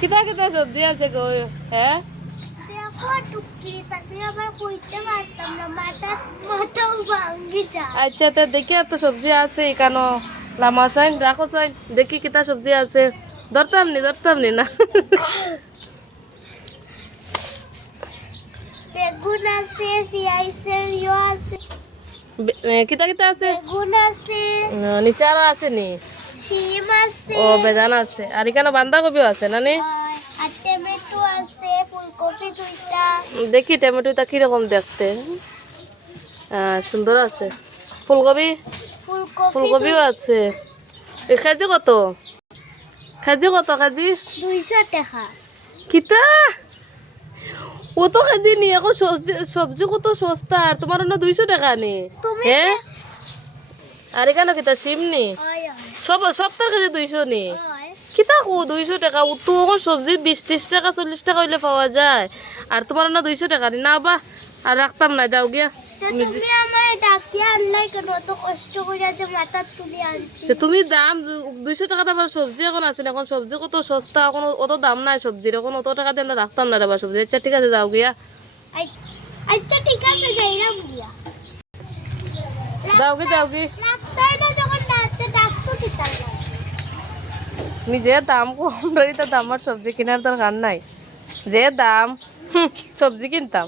কিতা কিতা সবজি আছে গো? হ্যাঁ দেখো টুকরি তাকে আবার কইতে পারতাম না, মাথাও ভাঙ্গি যায়। আচ্ছা তো দেখি এত সবজি আছে এখানো লামা চাইন রাখো চাইন দেখি কিতা সবজি আছে। ধরতাম নি না। বেগুন আছে, পেঁয়াজের আছে, কিতা কিতা আছে? বেগুন আছে, নিচে আরো আছে নি? শিম আছে, ও বেজান আছে আর এখানে বান্ধাকপিও আছে না নি? আর টমেটো আছে, ফুলকপি দুইটা। দেখি টমেটোটা কিরকম দেখতে। সুন্দর আছে। ফুলকপি ফুলকপিও আছে। এই কেজি কত? কেজি কত কেজি? 200 টাকা। কিতা ও তো কেজি নি এখন সবজি সবজি কত সস্তা আর তোমার অন্য 200 টাকা নি? তুমি হ্যাঁ আর এখানে কিতা সিম নি? ওই সব সপ্তাহ কেজি 200 নি? ওই কিতা কো 200 টাকা ও তো এখন সবজি 20-30 টাকা 40 টাকা হইলে পাওয়া যায় আর তোমার অন্য 200 টাকা নি? না বা আর রাখতাম না, যাও গিয়া। তো তুমি আমায় ডাকিয়ে আনলাই কেন? অত কষ্ট করে যে মাথা তুলে আনছি। তো তুমি দাম 200 টাকা দাম সবজি এখন আছে না, এখন সবজি কত সস্তা, এখন অত দাম নাই সবজির, এখন অত টাকা দিয়ে আমরা রাখতাম না রে বা সবজি। আচ্ছা ঠিক আছে যাও গিয়া। আচ্ছা ঠিক আছে, যাইলাম দিয়া। যাও কি রাস্তায় না যখন রাতে ডাকছো কি তাই? তুমি যে দাম কম ধরি তো দাম আর সবজি কেনার দরকার নাই। যে দাম সবজি কিনতাম।